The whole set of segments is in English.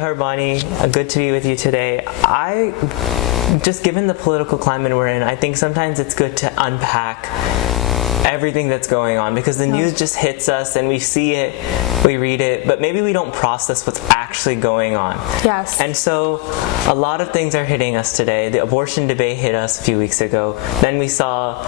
Harbani, good to be with you today. Just given the political climate we're in, I think sometimes it's good to unpack everything that's going on, because the news just hits us and we see it, we read it, but maybe we don't process what's actually going on. Yes. And so a lot of things are hitting us today. The abortion debate hit us a few weeks ago. Then we saw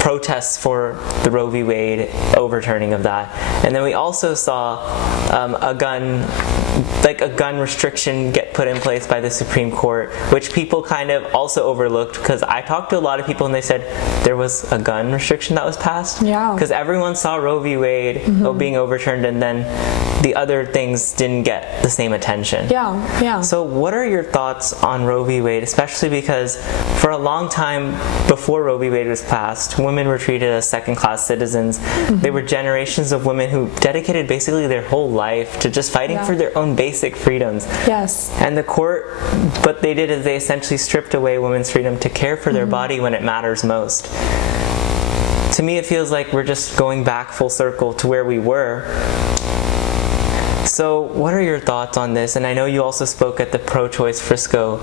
protests for the Roe v. Wade overturning of that. And then we also saw a gun restriction get put in place by the Supreme Court, which people kind of also overlooked, because I talked to a lot of people and they said there was a gun restriction that was passed. Yeah. Because everyone saw Roe v. Wade being overturned, and then the other things didn't get the same attention. Yeah. So what are your thoughts on Roe v. Wade, especially because for a long time before Roe v. Wade was passed, women were treated as second-class citizens. They were generations of women who dedicated basically their whole life to just fighting for their own basic freedoms. Yes. And the court, what they did is they essentially stripped away women's freedom to care for their body when it matters most. To me, it feels like we're just going back full circle to where we were. So what are your thoughts on this? And I know you also spoke at the pro-choice Frisco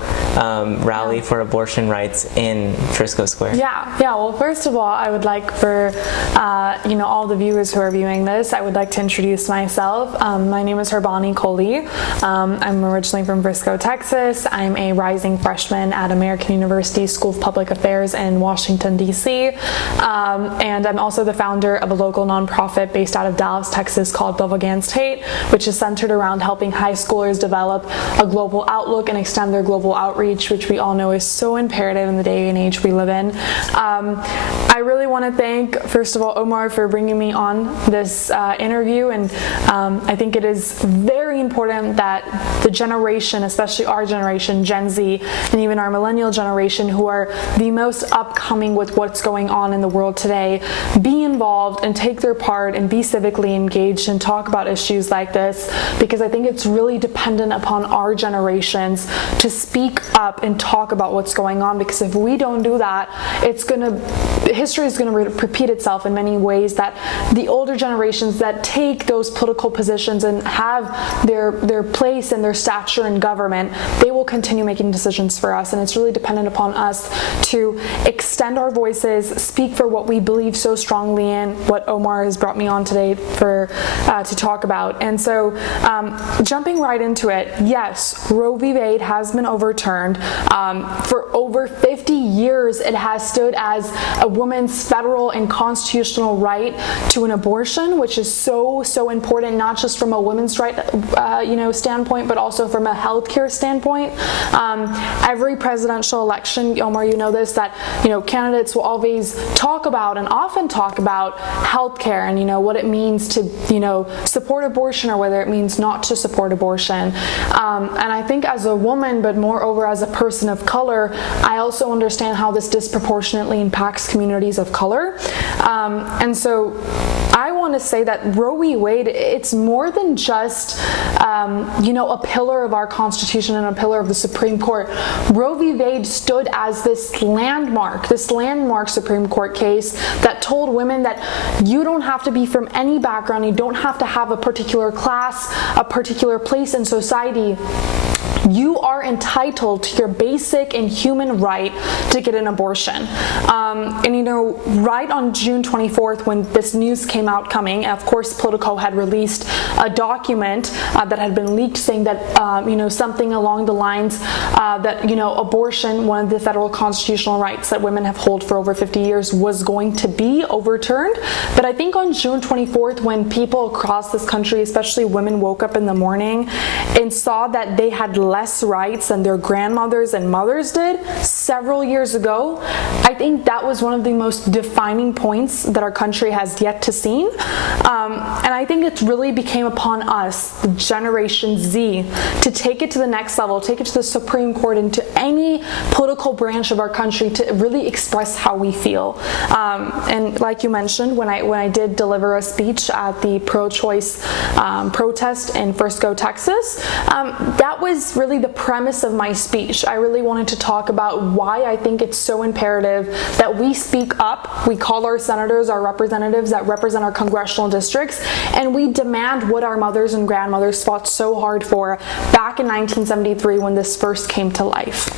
rally for abortion rights in Frisco Square. Yeah. Well, first of all, I would like for all the viewers who are viewing this, I would like to introduce myself. My name is Harbani Kohli. I'm originally from Frisco, Texas. I'm a rising freshman at American University School of Public Affairs in Washington, D.C. And I'm also the founder of a local nonprofit based out of Dallas, Texas called Love Against Hate, which is centered around helping high schoolers develop a global outlook and extend their global outreach, which we all know is so imperative in the day and age we live in. I really want to thank, first of all, Omar for bringing me on this interview, and I think it is very important that the generation, especially our generation, Gen Z, and even our millennial generation, who are the most upcoming with what's going on in the world today, be involved and take their part and be civically engaged and talk about issues like this, because I think it's really dependent upon our generations to speak up and talk about what's going on, because if we don't do that, history is going to repeat itself in many ways, that the older generations that take those political positions and have their place and their stature in government, they will continue making decisions for us, and it's really dependent upon us to extend our voices, speak for what we believe so strongly in, what Omar has brought me on today to talk about. And so jumping right into it, yes, Roe v. Wade has been overturned. For over 50 years, it has stood as a woman's federal and constitutional right to an abortion, which is so important, not just from a women's right standpoint, but also from a healthcare standpoint. Every presidential election, Omar, you know this, that candidates will always talk about and often talk about healthcare and what it means to support abortion, or whether it means not to support abortion. And I think as a woman, but moreover as a person of color, I also understand how this disproportionately impacts communities of color. And so I want to say that Roe v. Wade, it's more than just a pillar of our Constitution and a pillar of the Supreme Court. Roe v. Wade stood as this landmark Supreme Court case that told women that you don't have to be from any background, you don't have to have a particular class, a particular place in society. You are entitled to your basic and human right to get an abortion. Right on June 24th, when this news came out coming, and of course Politico had released a document that had been leaked saying that, something along the lines that, abortion, one of the federal constitutional rights that women have held for over 50 years, was going to be overturned. But I think on June 24th, when people across this country, especially women, woke up in the morning and saw that they had less rights than their grandmothers and mothers did several years ago, I think that was one of the most defining points that our country has yet to see. And I think it really became upon us, Generation Z, to take it to the next level, take it to the Supreme Court and to any political branch of our country to really express how we feel. And like you mentioned, when I did deliver a speech at the pro-choice protest in Frisco, Texas, that was was really the premise of my speech. I really wanted to talk about why I think it's so imperative that we speak up, we call our senators, our representatives that represent our congressional districts, and we demand what our mothers and grandmothers fought so hard for back in 1973 when this first came to life.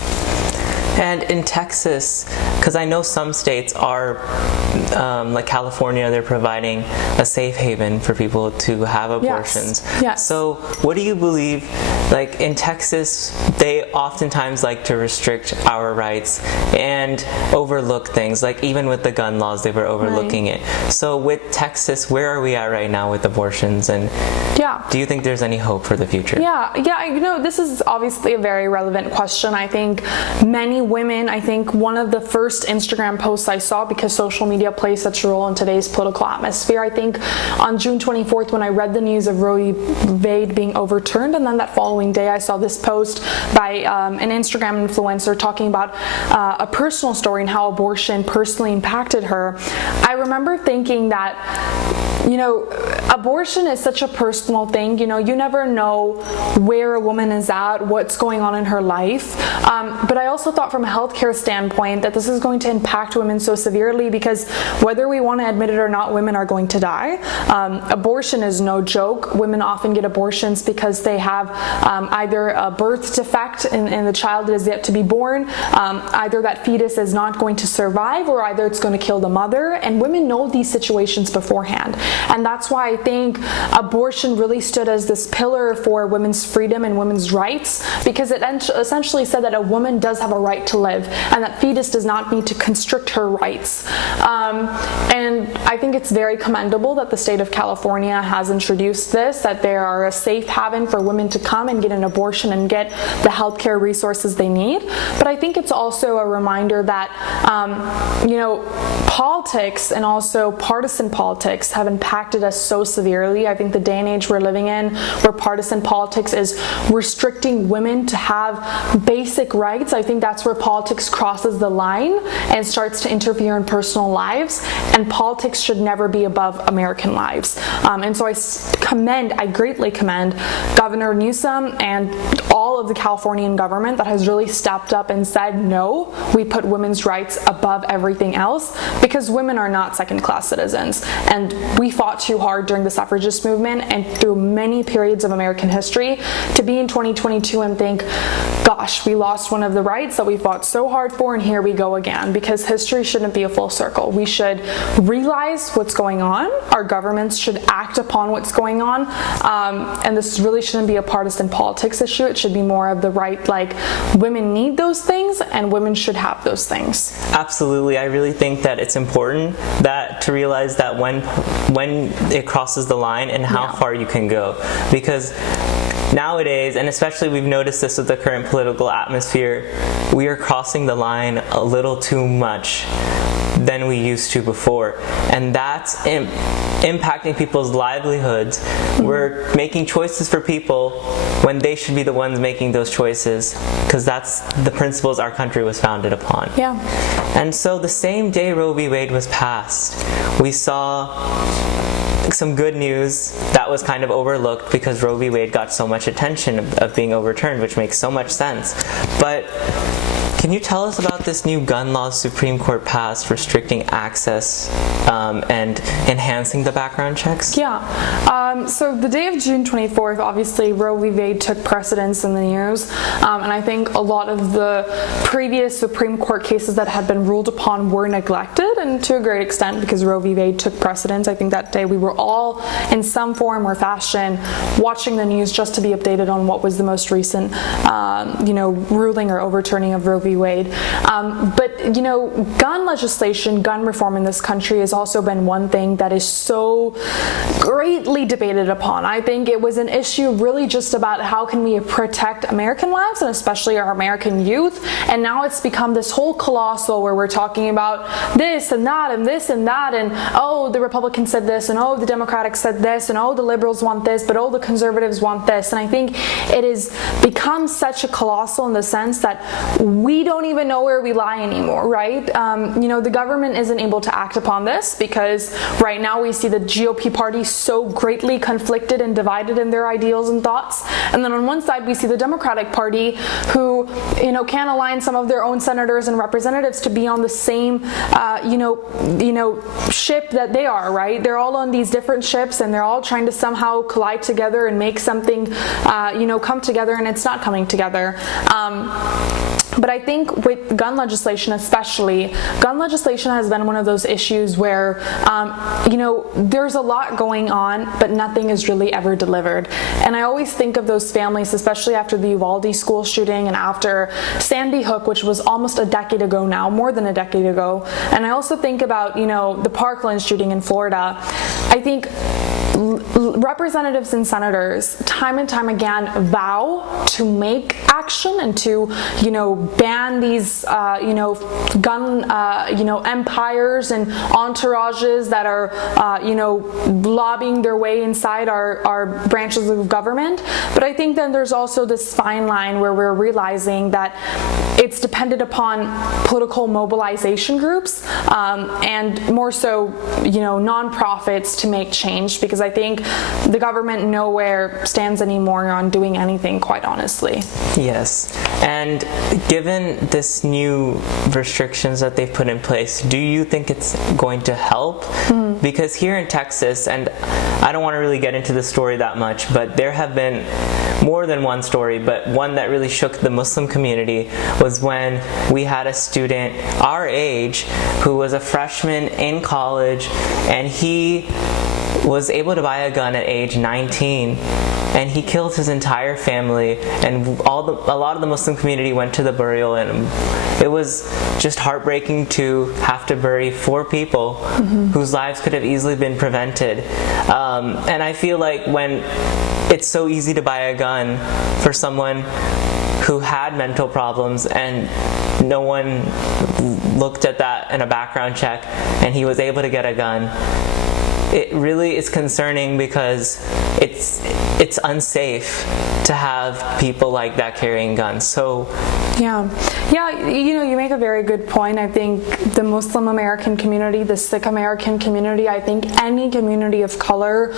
And in Texas, because I know some states are, like California, they're providing a safe haven for people to have abortions. Yes. So what do you believe, like in Texas, they oftentimes like to restrict our rights and overlook things, like even with the gun laws, they were overlooking it. So with Texas, where are we at right now with abortions? And do you think there's any hope for the future? Yeah, this is obviously a very relevant question. I think many women, I think one of the first Instagram posts I saw, because social media plays such a role in today's political atmosphere, I think on June 24th when I read the news of Roe v. Wade being overturned, and then that following day I saw this post by an Instagram influencer talking about a personal story and how abortion personally impacted her. I remember thinking that abortion is such a personal thing. You never know where a woman is at, what's going on in her life. But I also thought from a healthcare standpoint that this is going to impact women so severely, because whether we want to admit it or not, women are going to die. Abortion is no joke. Women often get abortions because they have either a birth defect in the child that is yet to be born, either that fetus is not going to survive, or either it's going to kill the mother. And women know these situations beforehand. And that's why I think abortion really stood as this pillar for women's freedom and women's rights, because it essentially said that a woman does have a right to live and that fetus does not need to constrict her rights. And I think it's very commendable that the state of California has introduced this, that there are a safe haven for women to come and get an abortion and get the healthcare resources they need. But I think it's also a reminder that, politics and also partisan politics have impacted us so severely. I think the day and age we're living in, where partisan politics is restricting women to have basic rights, I think that's where politics crosses the line and starts to interfere in personal lives, and politics should never be above American lives. And so I greatly commend Governor Newsom and all of the Californian government that has really stepped up and said, no, we put women's rights above everything else, because women are not second-class citizens. And we fought too hard during the suffragist movement and through many periods of American history to be in 2022 and think, gosh, we lost one of the rights that we fought so hard for, and here we go again. Because history shouldn't be a full circle. We should realize what's going on. Our governments should act upon what's going on. And this really shouldn't be a partisan politics issue. It should be more of the right, like, women need those things and women should have those things. Absolutely. I really think that it's important that to realize that when it crosses the line and how far you can go. Because nowadays, and especially we've noticed this with the current political atmosphere, we are crossing the line a little too much than we used to before, and that's impacting people's livelihoods. We're making choices for people when they should be the ones making those choices, because that's the principles our country was founded upon. And so the same day Roe v. Wade was passed, we saw some good news that was kind of overlooked because Roe v. Wade got so much attention of being overturned, which makes so much sense. But can you tell us about this new gun law Supreme Court passed restricting access and enhancing the background checks? So the day of June 24th, obviously Roe v. Wade took precedence in the news, and I think a lot of the previous Supreme Court cases that had been ruled upon were neglected, and to a great extent because Roe v. Wade took precedence. I think that day we were all in some form or fashion watching the news just to be updated on what was the most recent ruling or overturning of Roe v. Wade. But gun legislation, gun reform in this country has also been one thing that is so greatly debated upon. I think it was an issue really just about how can we protect American lives and especially our American youth, and now it's become this whole colossal where we're talking about this and that and this and that, and oh, the Republicans said this, and oh, the Democrats said this, and oh, the liberals want this, but oh, the conservatives want this. And I think it has become such a colossal in the sense that we don't even know where we lie anymore. right? The government isn't able to act upon this because right now we see the GOP party so greatly conflicted and divided in their ideals and thoughts. And then on one side we see the Democratic Party who, can align some of their own senators and representatives to be on the same, ship that they are, right? They're all on these different ships and they're all trying to somehow collide together and make something, come together, and it's not coming together. But I think with gun legislation especially, gun legislation has been one of those issues where, there's a lot going on, but nothing is really ever delivered. And I always think of those families, especially after the Uvalde school shooting and after Sandy Hook, which was almost a decade ago now, more than a decade ago. And I also think about, the Parkland shooting in Florida. I think representatives and senators time and time again vow to make action and to ban these gun empires and entourages that are lobbying their way inside our branches of government. But I think then there's also this fine line where we're realizing that it's dependent upon political mobilization groups and more so nonprofits to make change, because I think the government nowhere stands anymore on doing anything, quite honestly. Yes, and given this new restrictions that they've put in place, do you think it's going to help? Because here in Texas, and I don't want to really get into the story that much, but there have been more than one story, but one that really shook the Muslim community was when we had a student our age who was a freshman in college, and he was able to buy a gun at age 19, and he killed his entire family, and a lot of the Muslim community went to the burial, and it was just heartbreaking to have to bury 4 people whose lives could have easily been prevented. And I feel like when it's so easy to buy a gun for someone who had mental problems and no one looked at that in a background check and he was able to get a gun, it really is concerning because it's unsafe to have people like that carrying guns. So yeah, you make a very good point. I think the Muslim American community, the Sikh American community, I think any community of color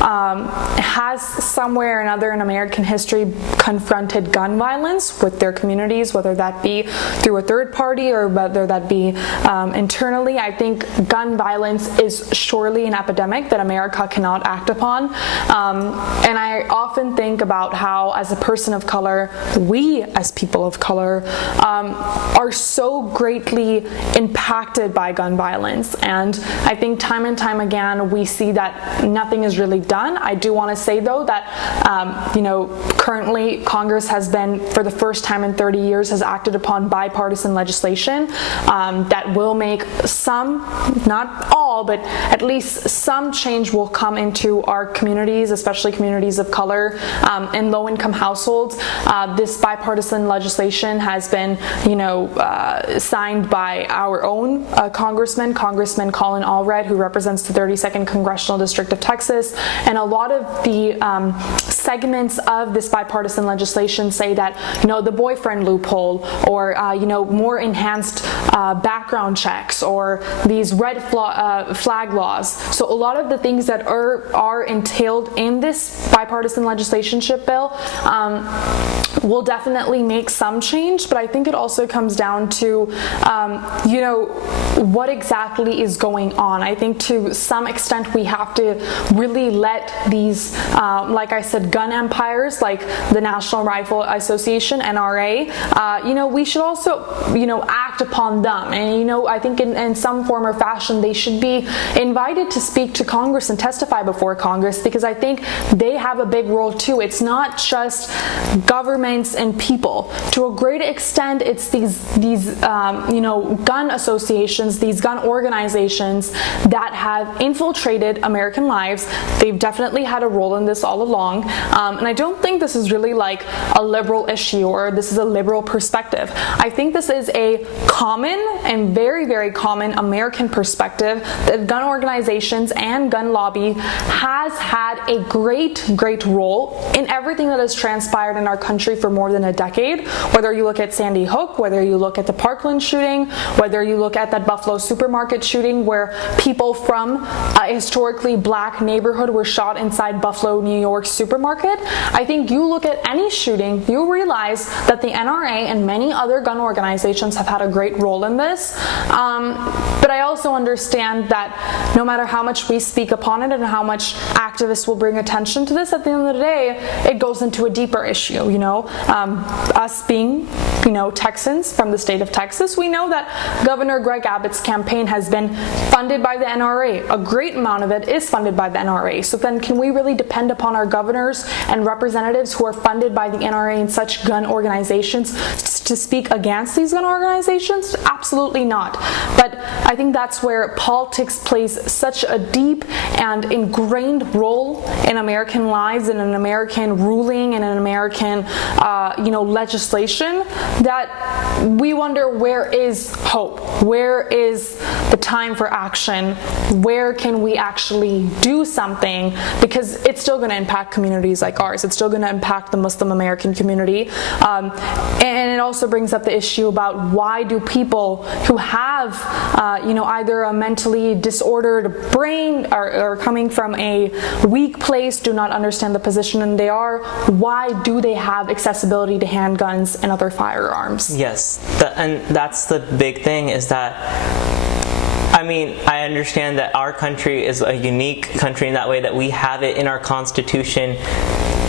has somewhere or another in American history confronted gun violence with their communities, whether that be through a third party or whether that be internally. I think gun violence is surely an epidemic that America cannot act upon. And I often think about how, as a person of color, we as people of color are so greatly impacted by gun violence. And I think time and time again we see that nothing is really done. I do want to say though that currently Congress has been, for the first time in 30 years, has acted upon bipartisan legislation that will make some, not all, but at least some change will come into our communities, especially communities of color and low-income households. This bipartisan legislation has been, signed by our own Congressman Colin Allred, who represents the 32nd Congressional District of Texas. And a lot of the segments of this bipartisan legislation say that, the boyfriend loophole, or more enhanced background checks, or these red flag laws. So a lot of the things that are entailed in this bipartisan legislation bill will definitely make some change, but I think it also comes down to what exactly is going on. I think to some extent we have to really let these like I said, gun empires like the National Rifle Association, NRA, we should also act upon them, and I think in some form or fashion they should be invited to speak to Congress and testify before Congress, because I think they have a big role too. It's not just governments and people. To a great extent, it's these gun associations, these gun organizations that have infiltrated American lives. They've definitely had a role in this all along, and I don't think this is really like a liberal issue or this is a liberal perspective. I think this is a common common and very, very common American perspective that gun organizations and gun lobby has had a great role in everything that has transpired in our country for more than a decade. Whether you look at Sandy Hook, whether you look at the Parkland shooting, whether you look at that Buffalo supermarket shooting where people from a historically black neighborhood were shot inside Buffalo, New York supermarket. I think you look at any shooting, you realize that the NRA and many other gun organizations have had a great role in this. But I also understand that no matter how much we speak upon it and how much activists will bring attention to this, at the end of the day, it goes into a deeper issue, you know. Us being, you know, Texans from the state of Texas, we know that Governor Greg Abbott's campaign has been funded by the NRA. A great amount of it is funded by the NRA. So then can we really depend upon our governors and representatives who are funded by the NRA and such gun organizations to speak against these gun organizations? Absolutely not. But I think that's where politics plays such a deep and ingrained role in American lives and in American ruling and in American legislation, that we wonder, where is hope? Where is the time for action? Where can we actually do something? Because it's still going to impact communities like ours. It's still going to impact the Muslim American community. And it also brings up the issue about why do people who have, either a mentally disordered brain or coming from a weak place, do not understand the position and they are, why do they have accessibility to handguns and other firearms? Yes, and that's the big thing, is that I understand that our country is a unique country in that way that we have it in our Constitution.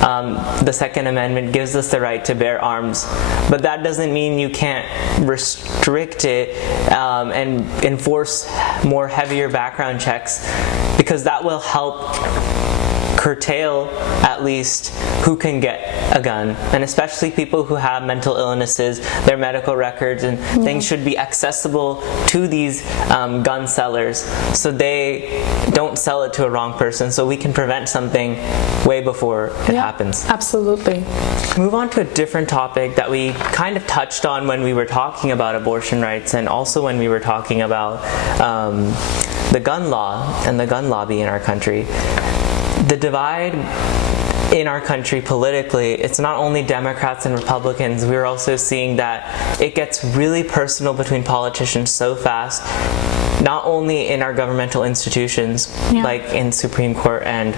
The Second Amendment gives us the right to bear arms, but that doesn't mean you can't restrict it and enforce more heavier background checks, because that will help curtail at least who can get a gun, and especially people who have mental illnesses, their medical records and things should be accessible to these gun sellers so they don't sell it to a wrong person, so we can prevent something way before it happens. Absolutely. Move on to a different topic that we kind of touched on when we were talking about abortion rights, and also when we were talking about the gun law and the gun lobby in our country. The divide in our country politically, it's not only Democrats and Republicans. We're also seeing that it gets really personal between politicians so fast, not only in our governmental institutions, like in Supreme Court and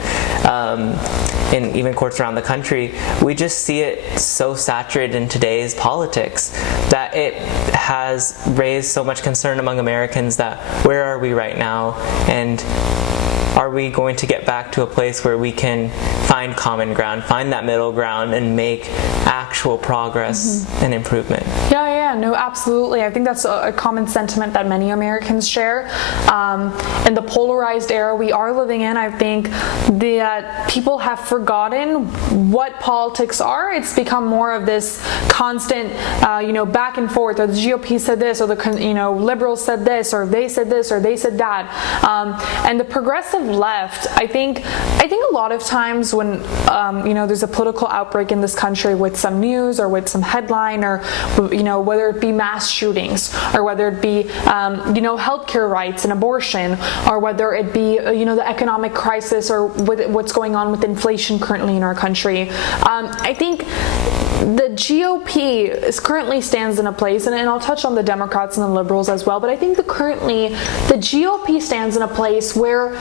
in even courts around the country. We just see it so saturated in today's politics that it has raised so much concern among Americans that where are we right now, and are we going to get back to a place where we can find common ground, find that middle ground, and make actual progress and improvement? No, absolutely. I think that's a common sentiment that many Americans share. In the polarized era we are living in, I think that people have forgotten what politics are. It's become more of this constant, back and forth. Or the GOP said this, or the liberals said this, or they said this, or they said that. And the progressive left, I think a lot of times when there's a political outbreak in this country with some news or with some headline, or whether it be mass shootings, or whether it be healthcare rights and abortion, or whether it be the economic crisis, or with what's going on with inflation currently in our country. I think the GOP currently stands in a place, and I'll touch on the Democrats and the liberals as well, but I think currently the GOP stands in a place where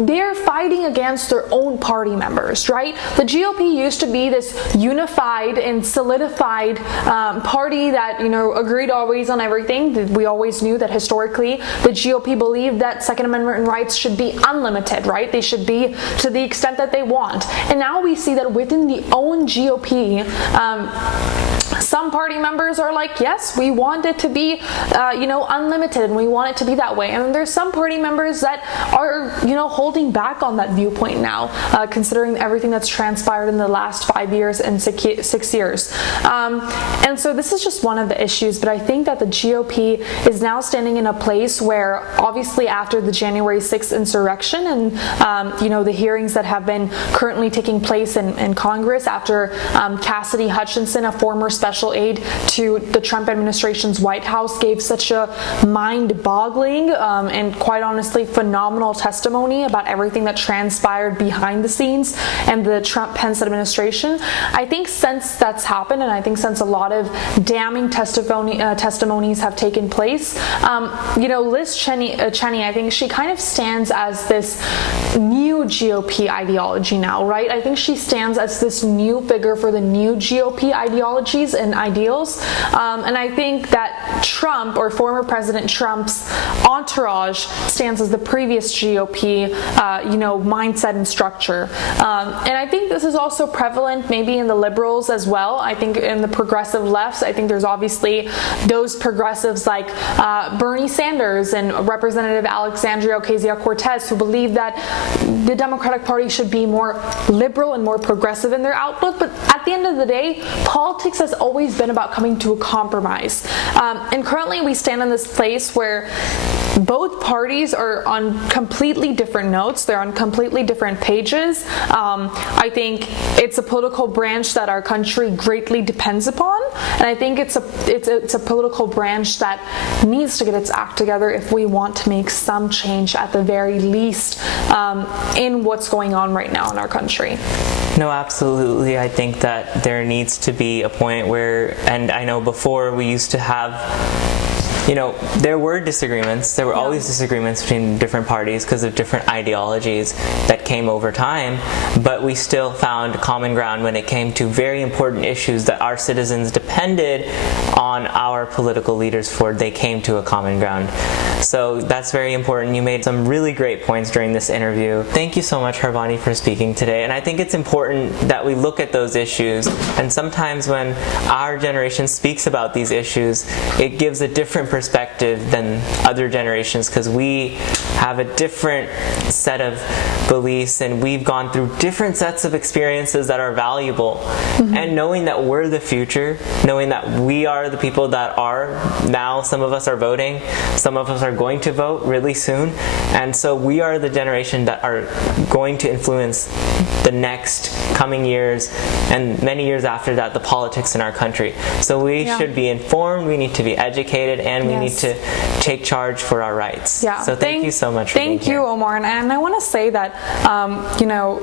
they're fighting against their own party members, right? The GOP used to be this unified and solidified party that, agreed always on everything. We always knew that historically the GOP believed that Second Amendment rights should be unlimited, right? They should be to the extent that they want. And now we see that within the own GOP, some party members are like, yes, we want it to be, unlimited, and we want it to be that way. And there's some party members that are, holding back on that viewpoint now, considering everything that's transpired in the last 5 years and 6 years. And so this is just one of the the issues, but I think that the GOP is now standing in a place where, obviously after the January 6th insurrection and the hearings that have been currently taking place in Congress after Cassidy Hutchinson, a former special aide to the Trump administration's White House, gave such a mind-boggling and quite honestly phenomenal testimony about everything that transpired behind the scenes and the Trump-Pence administration. I think since that's happened, and I think since a lot of damning testimonies have taken place, Liz Cheney, I think she kind of stands as this new GOP ideology now, right? I think she stands as this new figure for the new GOP ideologies and ideals, and I think that Trump, or former President Trump's entourage, stands as the previous GOP, mindset and structure. And I think this is also prevalent maybe in the liberals as well. I think in the progressive lefts, I think there's obviously those progressives like Bernie Sanders and Representative Alexandria Ocasio-Cortez who believe that the Democratic Party should be more liberal and more progressive in their outlook. But at the end of the day, politics has always been about coming to a compromise. And currently we stand in this place where both parties are on completely different notes. They're on completely different pages. I think it's a political branch that our country greatly depends upon, and I think it's a political branch that needs to get its act together if we want to make some change at the very least in what's going on right now in our country. No, absolutely. I think that there needs to be a point where, and I know before we used to have, there were disagreements. There were always disagreements between different parties because of different ideologies that came over time, but we still found common ground when it came to very important issues that our citizens depended on our political leaders for. They came to a common ground. So that's very important. You made some really great points during this interview. Thank you so much, Harbani, for speaking today. And I think it's important that we look at those issues, and sometimes when our generation speaks about these issues, it gives a different perspective than other generations because we have a different set of beliefs and we've gone through different sets of experiences that are valuable. And knowing that we're the future, knowing that we are the people that are now, some of us are voting, some of us are going to vote really soon, and so we are the generation that are going to influence the next coming years and many years after that the politics in our country. So we should be informed, we need to be educated, and we need to take charge for our rights. So thank you so much for being here. Thank you, Omar. And I want to say that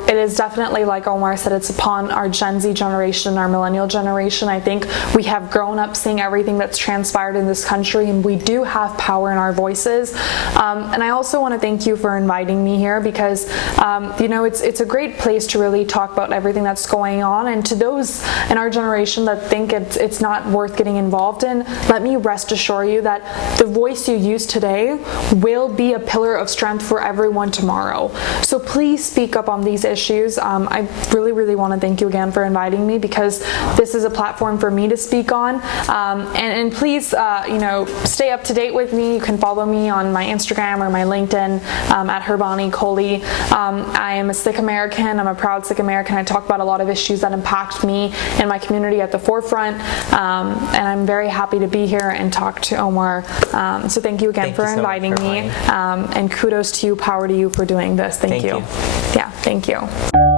it is definitely, like Omar said, it's upon our Gen Z generation, our millennial generation. I think we have grown up seeing everything that's transpired in this country, and we do have power in our voices. And I also want to thank you for inviting me here because it's a great place to really talk about everything that's going on. And to those in our generation that think it's not worth getting involved in, let me rest assure you that the voice you use today will be a pillar of strength for everyone tomorrow. So please speak up on these issues. I really, really want to thank you again for inviting me because this is a platform for me to speak on. And please, stay up to date with me. You can follow me on my Instagram or my LinkedIn at Harbani Kohli. I am a Sikh American. I'm a proud Sikh American. I talk about a lot of issues that impact me and my community at the forefront. And I'm very happy to be here and talk to Omar. So thank you again for inviting me. And kudos to you, power to you for doing this. Thank you. Yeah, thank you.